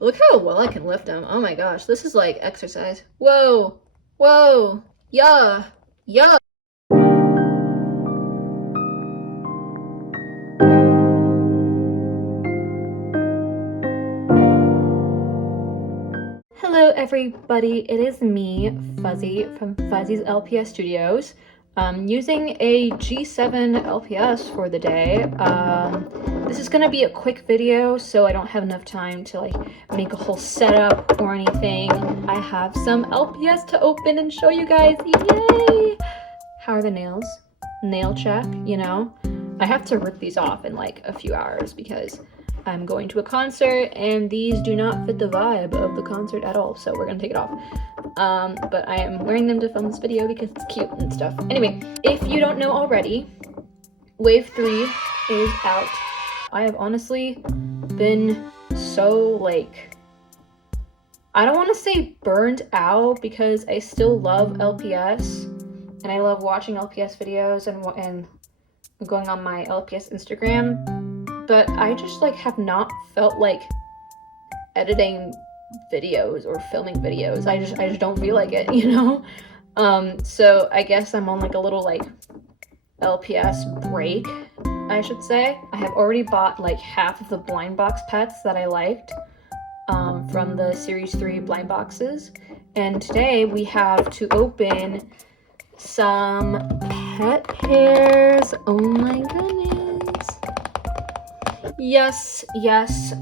Look how well I can lift them. Oh my gosh, this is like exercise. Whoa, whoa, yeah, yeah. Hello everybody, it is me, Fuzzy, from Fuzzy's LPS Studios. Using a G7 LPS for the day. This is gonna be a quick video, so I don't have enough time to like make a whole setup or anything. I have some LPS to open and show you guys, yay! How are the nails? Nail check, you know? I have to rip these off in like a few hours because I'm going to a concert and these do not fit the vibe of the concert at all, so we're gonna take it off. But I am wearing them to film this video because it's cute and stuff. Anyway, if you don't know already, Wave 3 is out. I have honestly been so like, I don't want to say burned out because I still love LPS and I love watching LPS videos and going on my LPS Instagram, but I just like have not felt like editing videos or filming videos. I just don't feel like it, you know? So I guess I'm on like a little like LPS break, I should say. I have already bought like half of the blind box pets that I liked from the Series 3 blind boxes. And today we have to open some pet pairs. Oh my goodness. Yes,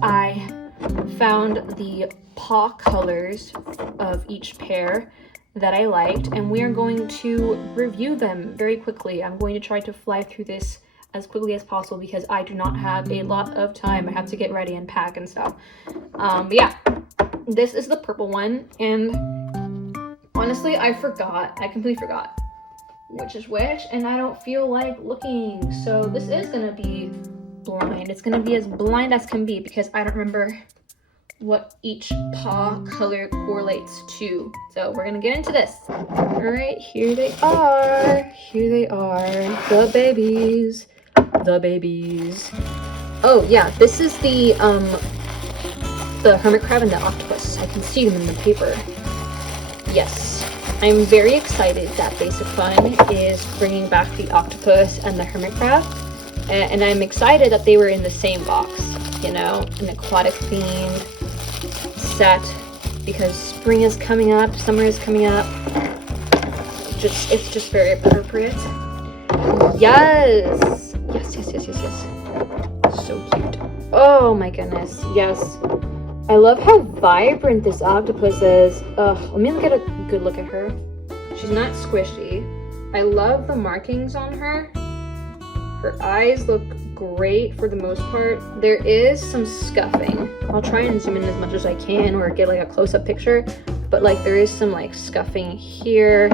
I found the paw colors of each pair that I liked, and we are going to review them very quickly. I'm going to try to fly through this as quickly as possible because I do not have a lot of time. I have to get ready and pack and stuff. But yeah, this is the purple one, and honestly, I completely forgot which is which, and I don't feel like looking. So this is gonna be blind. It's gonna be as blind as can be because I don't remember what each paw color correlates to. So we're gonna get into this. All right, here they are. Here they are, the babies. The babies. Oh yeah, this is the hermit crab and the octopus. I can see them in the paper. Yes, I'm very excited that Basic Fun is bringing back the octopus and the hermit crab, and I'm excited that they were in the same box. You know, an aquatic themed set because spring is coming up, summer is coming up. It's just very appropriate. Yes. So cute. Oh my goodness, yes. I love how vibrant this octopus is. Let me get a good look at her. She's not squishy. I love the markings on her. Her eyes look great for the most part. There is some scuffing. I'll try and zoom in as much as I can or get like a close-up picture, but like there is some like scuffing here.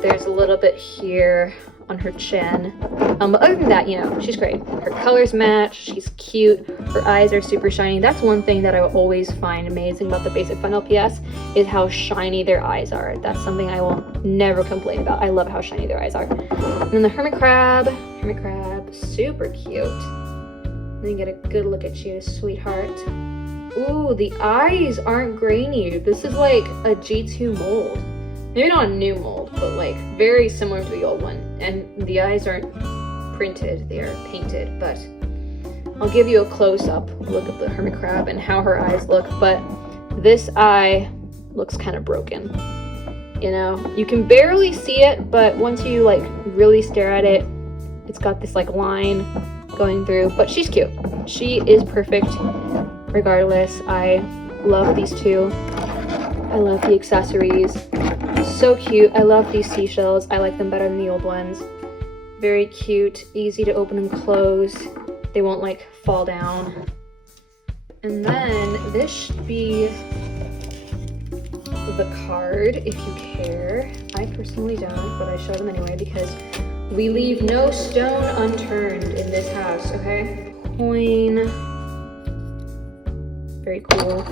There's a little bit here on her chin. But other than that, you know, she's great. Her colors match, she's cute, her eyes are super shiny. That's one thing that I will always find amazing about the Basic Fun LPS is how shiny their eyes are. That's something I will never complain about. I love how shiny their eyes are. And then the hermit crab, super cute. Let me get a good look at you, sweetheart. Ooh, the eyes aren't grainy. This is like a G2 mold. Maybe not a new mold, but like very similar to the old one. And the eyes aren't printed, they are painted, but I'll give you a close-up look at the hermit crab and how her eyes look, but this eye looks kind of broken. You know, you can barely see it, but once you like really stare at it, it's got this like line going through, but she's cute. She is perfect regardless. I love these two. I love the accessories. So cute. I love these seashells. I like them better than the old ones. Very cute, easy to open and close. They won't like fall down. And then this should be the card if you care. I personally don't, but I show them anyway because we leave no stone unturned in this house, okay? Coin. Very cool.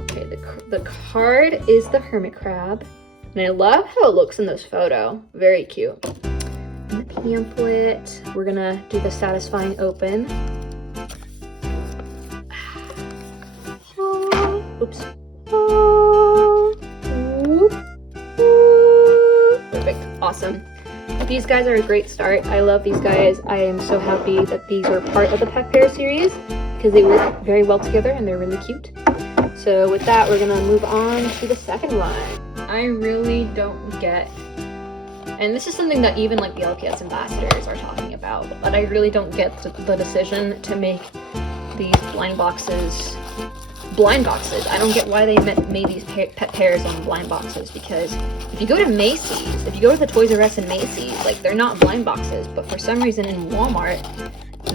Okay, the card is the hermit crab. And I love how it looks in this photo. Very cute. And the pamphlet. We're gonna do the satisfying open. Oops. Oh, whoop, whoop. Perfect. Awesome. These guys are a great start. I love these guys. I am so happy that these are part of the pet pair series because they work very well together and they're really cute. So with that, we're gonna move on to the second one. I really don't get, and this is something that even like the LPS ambassadors are talking about, but I really don't get the decision to make these blind boxes. I don't get why they made these pet pairs on blind boxes, because if you go to Macy's, if you go to the Toys R Us and Macy's, like, they're not blind boxes, but for some reason in Walmart,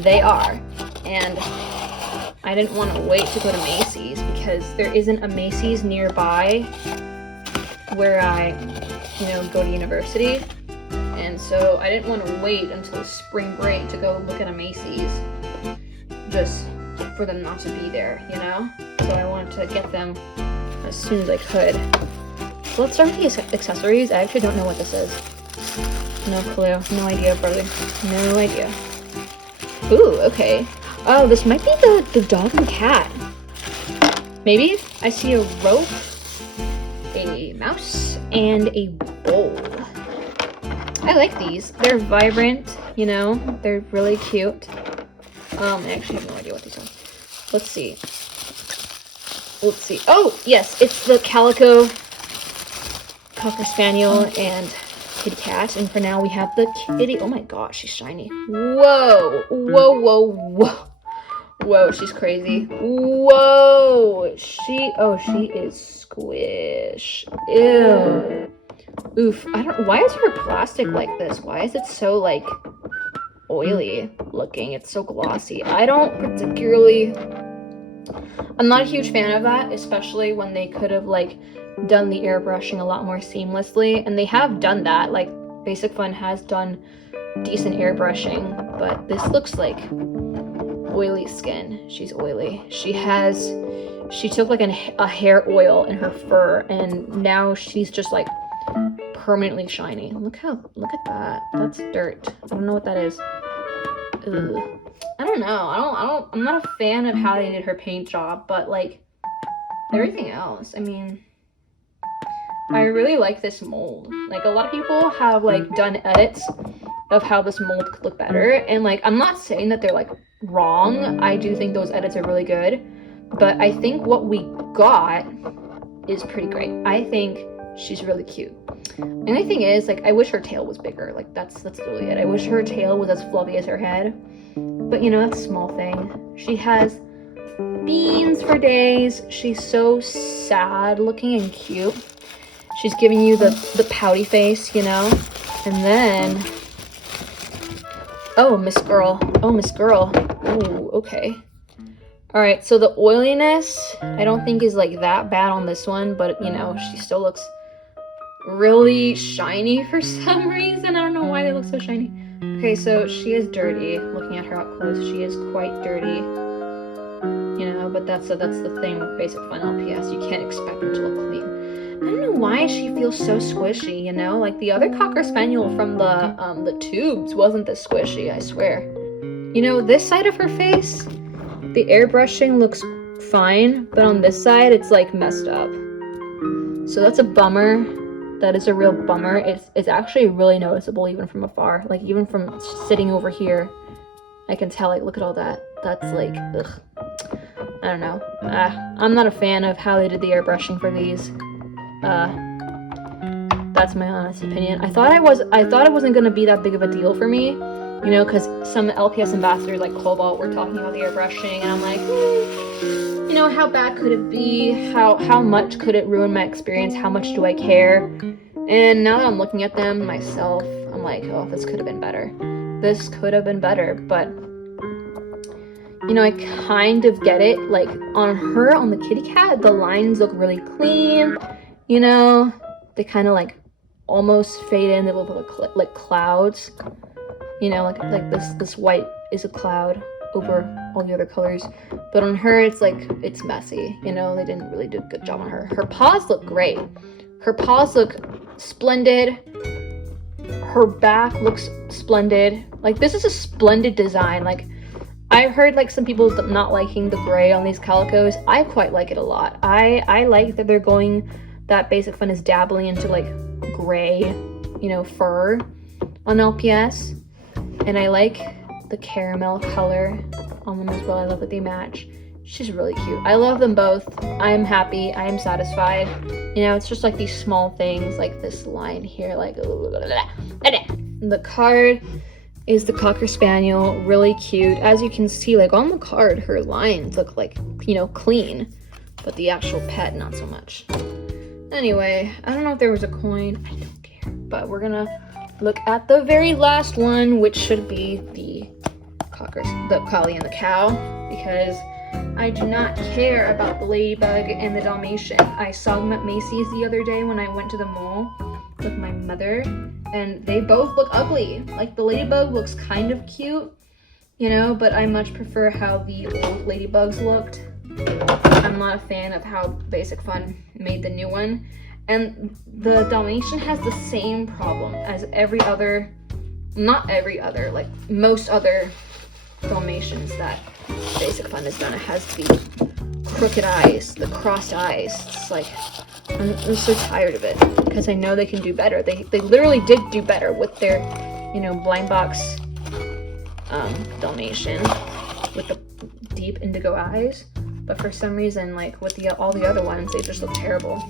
they are. And I didn't want to wait to go to Macy's because there isn't a Macy's nearby where I, you know, go to university. And so I didn't want to wait until spring break to go look at a Macy's just for them not to be there, you know? So I wanted to get them as soon as I could. So let's start with the accessories. I actually don't know what this is. No clue. No idea, brother. No idea. Ooh, okay. Oh, this might be the dog and cat. Maybe? I see a rope, a mouse, and a bowl. I like these. They're vibrant, you know? They're really cute. I actually have no idea what these are. Let's see. Let's see. Oh, yes, it's the Calico Cocker Spaniel and Kitty Cat. And for now, we have the kitty. Oh my gosh, she's shiny. Whoa, whoa, whoa, whoa. Whoa, she's crazy. Whoa, she is squish. Ew. Oof, why is her plastic like this? Why is it so, like, oily looking? It's so glossy. I'm not a huge fan of that, especially when they could have, like, done the airbrushing a lot more seamlessly, and they have done that. Like, Basic Fun has done decent airbrushing, but this looks like oily skin. She's oily. She took like a hair oil in her fur, and now she's just like permanently shiny. Look at that. That's dirt. I don't know what that is. Ugh. I don't know. I'm not a fan of how they did her paint job, but like everything else, I mean, I really like this mold. Like, a lot of people have like done edits of how this mold could look better, and like, I'm not saying that they're like wrong. I do think those edits are really good, but I think what we got is pretty great. I think she's really cute. The only thing is, like, I wish her tail was bigger. Like, that's literally it. I wish her tail was as fluffy as her head, but you know, that's a small thing. She has beans for days. She's so sad looking and cute. She's giving you the pouty face, you know? And then, oh, Miss Girl. Oh, Miss Girl. Ooh, okay. Alright, so the oiliness, I don't think is like that bad on this one, but you know, she still looks really shiny for some reason. I don't know why they look so shiny. Okay, so she is dirty. Looking at her up close, she is quite dirty. You know, but that's the thing with Basic Fun LPS. You can't expect them to look clean. I don't know why she feels so squishy, you know? Like, the other Cocker Spaniel from the tubes wasn't this squishy, I swear. You know, this side of her face, the airbrushing looks fine, but on this side, it's, like, messed up. So that's a bummer. That is a real bummer. It's actually really noticeable even from afar. Like, even from sitting over here, I can tell, like, look at all that. That's, like, ugh. I don't know. I'm not a fan of how they did the airbrushing for these. That's my honest opinion. I thought it wasn't gonna be that big of a deal for me, you know, because some LPS ambassadors like Cobalt were talking about the airbrushing, and I'm like, you know, how bad could it be? How much could it ruin my experience? How much do I care? And now that I'm looking at them myself, I'm like, oh, this could have been better. This could have been better, but you know, I kind of get it. Like, on the kitty cat, the lines look really clean. You know, they kind of like almost fade in. They look like clouds. You know, like this white is a cloud over all the other colors. But on her, it's like, it's messy. You know, they didn't really do a good job on her. Her paws look great. Her paws look splendid. Her back looks splendid. Like, this is a splendid design. Like, I've heard like some people not liking the gray on these calicos. I quite like it a lot. I like that they're going, that Basic Fun is dabbling into like gray, you know, fur on LPS. And I like the caramel color on them as well. I love that they match. She's really cute. I love them both. I am happy. I am satisfied. You know, it's just like these small things, like this line here, like the card is the Cocker Spaniel, really cute. As you can see, like on the card, her lines look like, you know, clean, but the actual pet, not so much. Anyway, I don't know if there was a coin. I don't care. But we're gonna look at the very last one, which should be the collie and the cow, because I do not care about the ladybug and the Dalmatian. I saw them at Macy's the other day when I went to the mall with my mother, and they both look ugly. Like the ladybug looks kind of cute, you know, but I much prefer how the old ladybugs looked. I'm not a fan of how Basic Fun made the new one. And the Dalmatian has the same problem as every other, not every other, like most other Dalmatians that Basic Fun has done. It has the crooked eyes, the crossed eyes. It's like, I'm so tired of it, because I know they can do better. They literally did do better with their, you know, blind box Dalmatian with the deep indigo eyes. But for some reason, like with all the other ones, they just look terrible.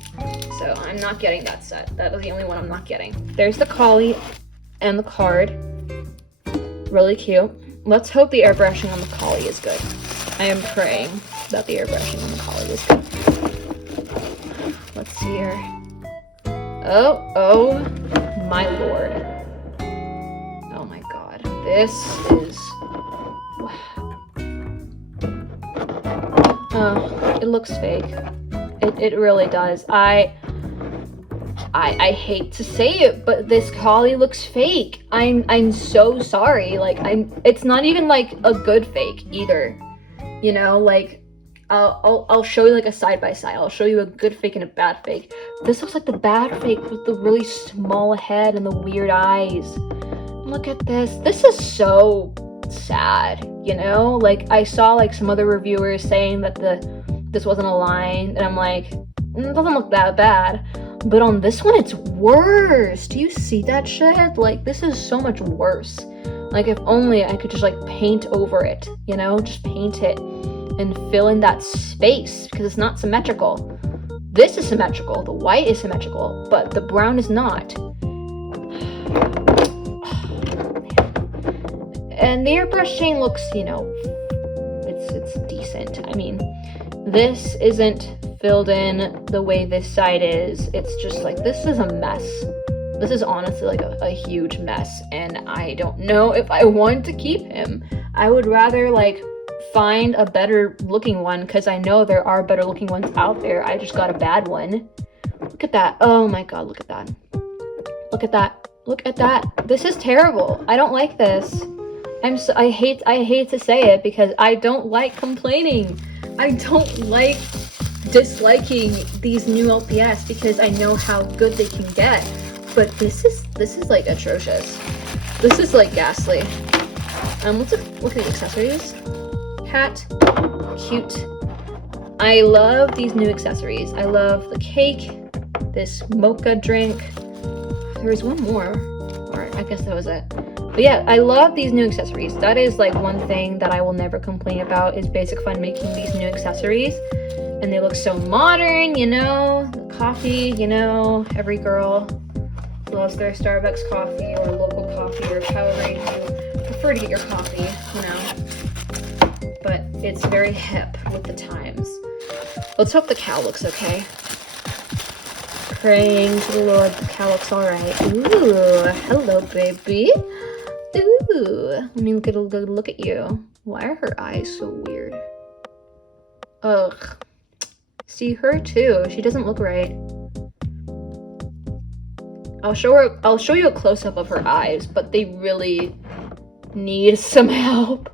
So I'm not getting that set. That is the only one I'm not getting. There's the collie and the card. Really cute. Let's hope the airbrushing on the collie is good. I am praying that the airbrushing on the collie is good. Let's see here. Oh my lord. Oh my god. This is... it looks fake. It really does. I hate to say it, but this collie looks fake. I'm so sorry. Like it's not even like a good fake either. You know, like I'll show you like a side by side. I'll show you a good fake and a bad fake. This looks like the bad fake with the really small head and the weird eyes. Look at this. This is so sad, you know? Like I saw like some other reviewers saying that this wasn't a line, and I'm like, it doesn't look that bad. But on this one, it's worse. Do you see that shit? Like, this is so much worse. Like, if only I could just, like, paint over it, you know? Just paint it and fill in that space, because it's not symmetrical. This is symmetrical. The white is symmetrical, but the brown is not. And the airbrushing looks, you know, it's decent. I mean, this isn't filled in the way this side is. It's just like, this is a mess. This is honestly like a huge mess, and I don't know if I want to keep him. I would rather like find a better looking one, because I know there are better looking ones out there. I just got a bad one. Look at that. Oh my god, look at that. Look at that. Look at that. This is terrible. I don't like this. I hate to say it, because I don't like complaining. I don't like disliking these new LPS, because I know how good they can get. But this is like atrocious. This is like ghastly. Let's look at the accessories. Hat, cute. I love these new accessories. I love the cake, this mocha drink. There was one more, or I guess that was it. But yeah, I love these new accessories. That is like one thing that I will never complain about, is Basic Fun making these new accessories. And they look so modern, you know? Coffee, you know, every girl loves their Starbucks coffee or local coffee or however you prefer to get your coffee, you know? But it's very hip with the times. Let's hope the cow looks okay. Praying to the Lord the cow looks alright. Ooh, hello baby. Ooh, let me get a good look at you. Why are her eyes so weird? Ugh. See, her too. She doesn't look right. I'll show you a close-up of her eyes, but they really need some help.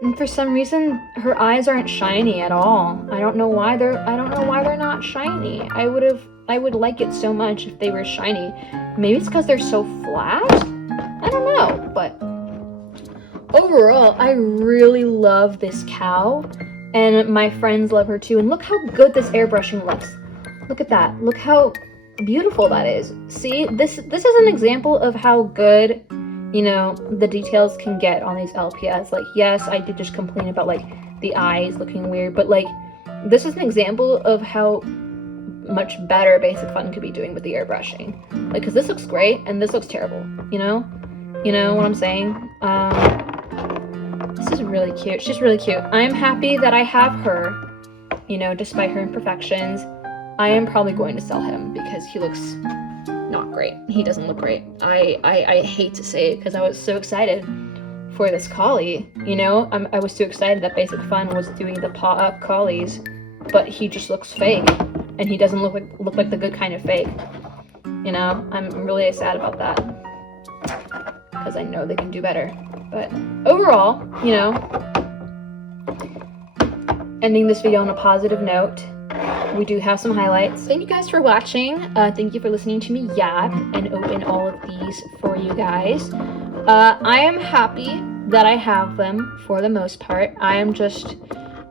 And for some reason, her eyes aren't shiny at all. I don't know why they're not shiny. I would like it so much if they were shiny. Maybe it's because they're so flat? I don't know, but overall, I really love this cow, and my friends love her too. And look how good this airbrushing looks. Look at that. Look how beautiful that is. See, this is an example of how good, you know, the details can get on these LPS. Like, yes, I did just complain about like the eyes looking weird, but like this is an example of how much better Basic Fun could be doing with the airbrushing. Like, because this looks great and this looks terrible, you know what I'm saying? This is really cute. She's really cute. I'm happy that I have her, you know, despite her imperfections. I am probably going to sell him because he looks not great. He doesn't look great. I hate to say it because I was so excited for this collie, you know? I was too excited that Basic Fun was doing the paw up collies, but he just looks fake, and he doesn't look like the good kind of fake. You know, I'm really sad about that because I know they can do better. But overall, you know, ending this video on a positive note, we do have some highlights. Thank you guys for watching. Thank you for listening to me yap and open all of these for you guys. I am happy that I have them for the most part. I am just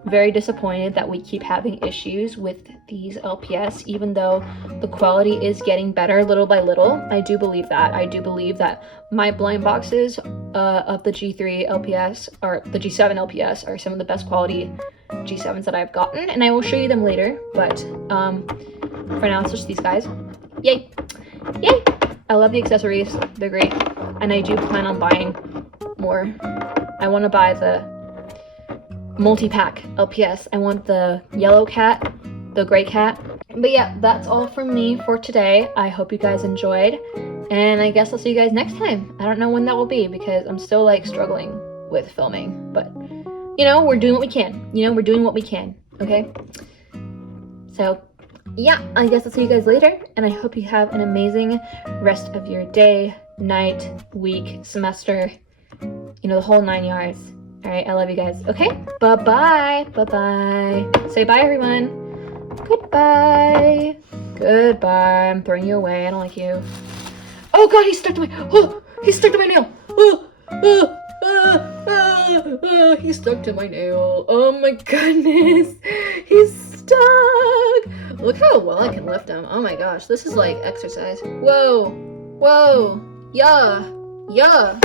very disappointed that we keep having issues with these LPS, even though the quality is getting better little by little. I do believe that. I do believe that my blind boxes of the G3 LPS or the G7 LPS are some of the best quality G7s that I've gotten, and I will show you them later. But for now, it's just these guys. Yay! Yay! I love the accessories. They're great, and I do plan on buying more. I want to buy the multi-pack LPS. I want the yellow cat, the gray cat. But yeah, that's all from me for today. I hope you guys enjoyed, and I guess I'll see you guys next time. I don't know when that will be because I'm still like struggling with filming, but you know, we're doing what we can. You know, we're doing what we can, okay? So yeah, I guess I'll see you guys later, and I hope you have an amazing rest of your day, night, week, semester, you know, the whole 9 yards. All right, I love you guys. Okay, bye-bye. Bye-bye. Say bye, everyone. Goodbye. Goodbye. I'm throwing you away. I don't like you. Oh, God, he's stuck to my... he's stuck to my nail. He's stuck to my nail. Oh, my goodness. He's stuck. Look how well I can lift him. Oh, my gosh. This is like exercise. Whoa. Whoa. Yeah. Yeah.